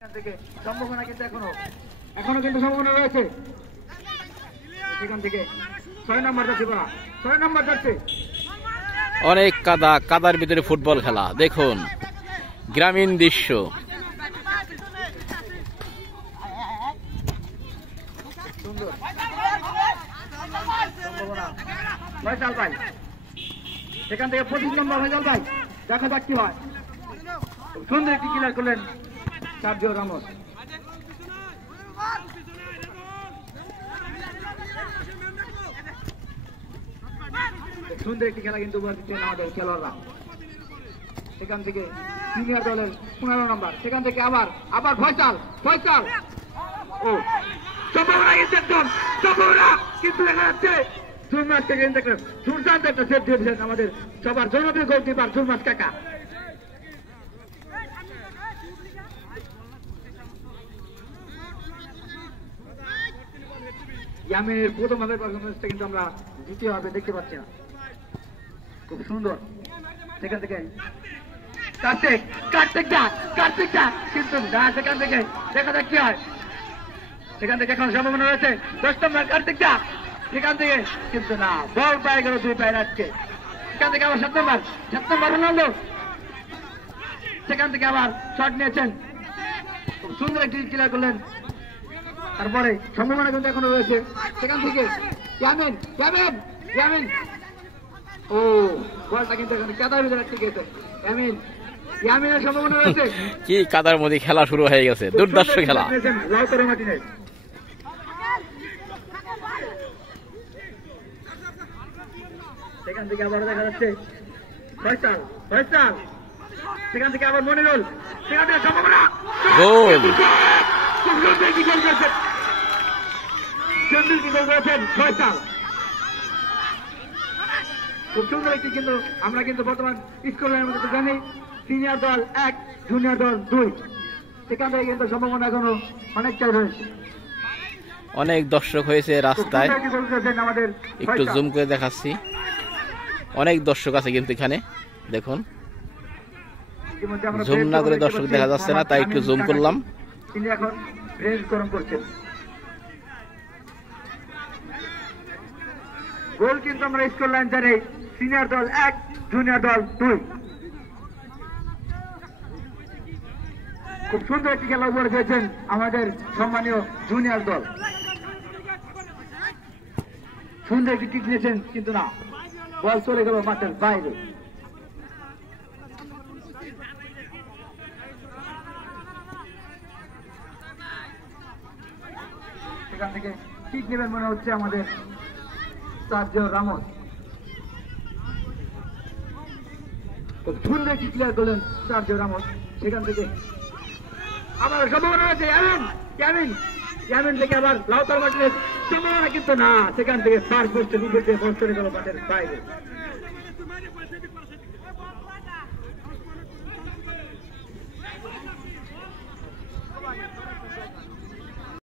সম্ভাবনা কিন্তু এখনো কিন্তু সম্ভাবনা রয়েছে। সেখান থেকে 6 নম্বর যাচ্ছে, 6 নম্বর যাচ্ছে। অনেক কাদার ভিতরে ফুটবল খেলা, দেখুন গ্রামীণ দৃশ্য। সুন্দর সম্ভাবনা ফয়সাল ভাই, সেখান থেকে 25 নম্বর ফয়সাল ভাই, দেখা যাক কি হয়। সুন্দর একটি ক্লিয়ার করলেন সার্জিও রামোস। সুন্দর একটি খেলা কিন্তু উপহার দিচ্ছেন আমাদের খেলোয়াড়রা। সেখান থেকে সিনিয়র দলের 15 নম্বর, সেখান থেকে আবার ফয়সাল ও সম্ভাবনা কিন্তু দেখা যাচ্ছে জুরমাস থেকে দুর্দান্ত একটা সেভ দিয়েছেন আমাদের সবার জনপ্রিয় গোলকিপার জুরমাস কাকা। ইয়ামিনের প্রথম ভাবে পারফরমেন্সটা কিন্তু আমরা দ্বিতীয় ভাবে দেখতে পাচ্ছি না। খুব সুন্দর, সেখান থেকে কার্তিক কিন্তু না, সেখান থেকে দেখা যাক কি হয়। সেখান থেকে এখন সম্ভাবনা রয়েছে 10 নম্বর কার্তিক, সেখান থেকে কিন্তু না, বল পায়ে গেল 2 পায়ে রাখছে। সেখান থেকে আবার 7 নম্বর রোনাল্ডো, সেখান থেকে আবার শট নিয়েছেন, খুব সুন্দর একটি ক্লিয়ার করলেন। তারপরে সম্ভাবনা কিন্তু এখনো রয়েছে। সেখান থেকে ইয়ামিন ও বলটা কিন্তু এখানে কাদার ভিতরে আটকে গেছে। ইয়ামিনের সম্ভাবনা রয়েছে। কি কাদার মধ্যে খেলা শুরু হয়ে গেছে, দুর্দান্ত খেলা। লাউতারো মার্টিনেজ, সেখান থেকে আবার দেখা যাচ্ছে ফয়সাল, সেখান থেকে আবার মনিরুল, সেখান থেকে সম্ভাবনা গোল। ফয়সাল খুব সুন্দর একটি, কিন্তু আমরা কিন্তু বর্তমান স্কুল লাইনের মধ্যে জানি সিনিয়র দল 1 জুনিয়র দল 2, সেখান থেকে কিন্তু সম্ভাবনা এখনো অনেকটাই রয়েছে। অনেক দর্শক হয়েছে রাস্তায়, আমাদের একটু জুম করে দেখাচ্ছি। অনেক দর্শক আছে কিন্তু এখানে দেখুন, জুম না করে দর্শক দেখা যাচ্ছে না, তাই একটু জুম করলাম। তিনি এখন ব্রেঞ্চ গরম করছেন। গোল কিন্তু আমরা স্কোর লাইন জানি সিনিয়র দল 1 জুনিয়র দল 2। খুব সুন্দর একটি খেলা উপহার দিয়েছেন আমাদের সম্মানীয় জুনিয়র দল। সুন্দর একটি কিক নিয়েছেন কিন্তু না, বল চলে গেল মাঠের বাইরে। সেখান থেকে কিক নেবেন মনে হচ্ছে আমাদের সার্জিও রামোস। খুব সুন্দর একটি ক্লিয়ার করলেন সার্জিও রামোস। সেখান থেকে আবার সম্ভাবনা রয়েছে ইয়ামিন থেকে আবার লাউতারো মার্টিনেজ, সম্ভাবনা কিন্তু না, সেখান থেকে পার করছে বিপরীতে, বল চলে গেল মাঠের বাইরে।